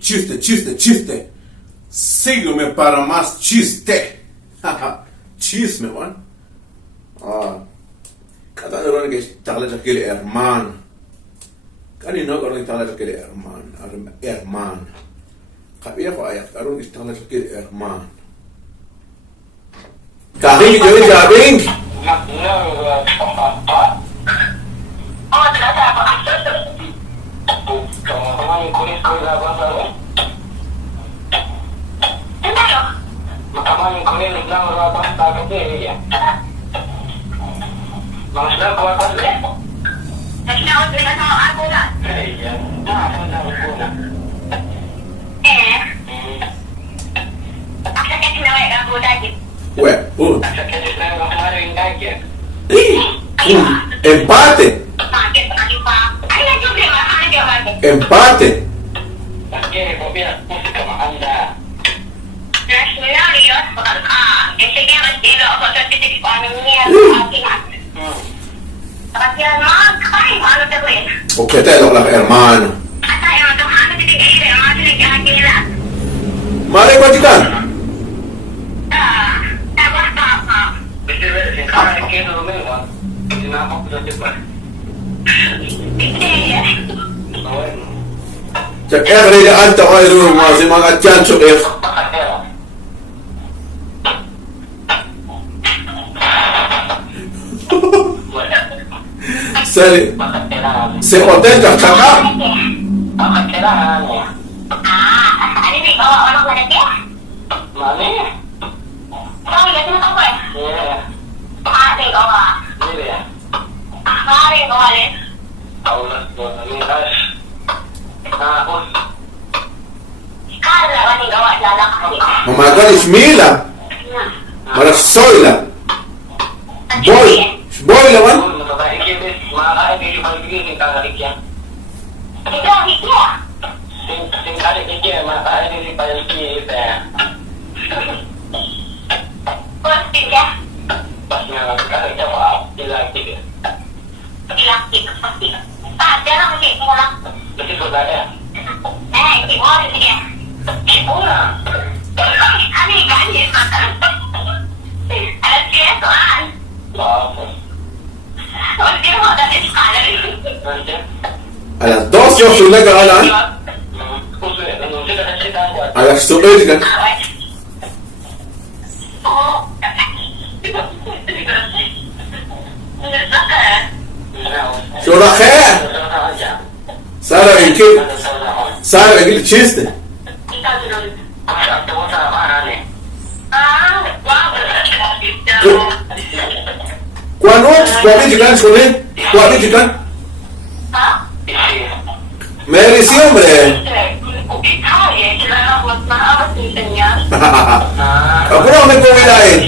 Chiste, chiste, chiste. Sígueme para más chiste. Chisme, man. Kata orang que está la aquele hermano. Kani no orang que está la aquele hermano. Kabia ko ayat orang que está la aquele hermano. Kahing jadi jabing. Empate. Empate. Oke, teh lah hermano. Mari majikan. Cak reda alta ayru masih makan cancuk ya. Se hotel cak cakap. Ini nih bawa orang mana dia? Mana? Kau lihat ni apa? Ada bawa. Ini ya. Ada bawa ni. Allah ni kas. Kalau ni bawa jalan kali. Mamakan ismila. Malah soila. Boy lawan. Tidak dia. Ada kerja mata ini di pagi kita. Pasti ya. Pasnya kalau jawab dilaki. Dilaki pasti. Tak jangan mesti pulang. Jadi saudara. Ibu ada dia. Ibu lah. Ani ganti makan. Ada dia soal. Oh, dia mau dari sekolah. A las 2 yo sudah jalan. A las 2 kan. Sudah kaya. Sarah ikut chiste. Quando chican sulle? Quando chican? Mary sí, hombre. Aku nak main kopi lain.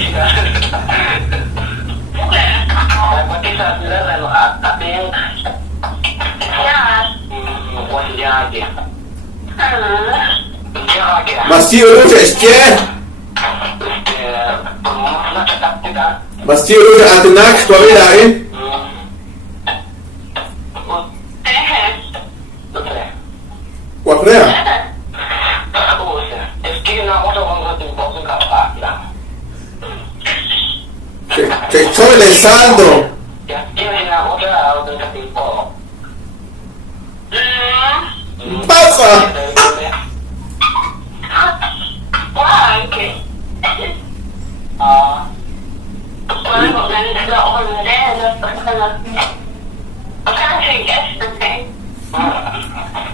Masih urus eske. Masih urus atunak kopi lain. Qual é? Que estoy rezando. Pasa.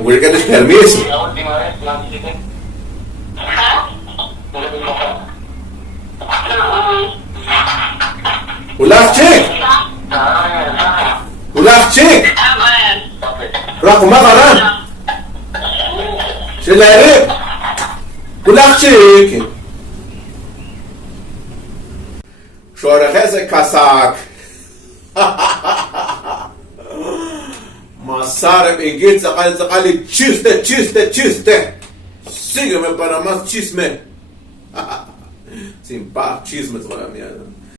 Boleh kata permiso. Ulah cek. Ulah cek. Rak makanan. Selera. Ulah cek. Şöyle heze kasak. Masarem igit zakali chiste. Sígueme para más chisme. Sin paz, chismes para mí.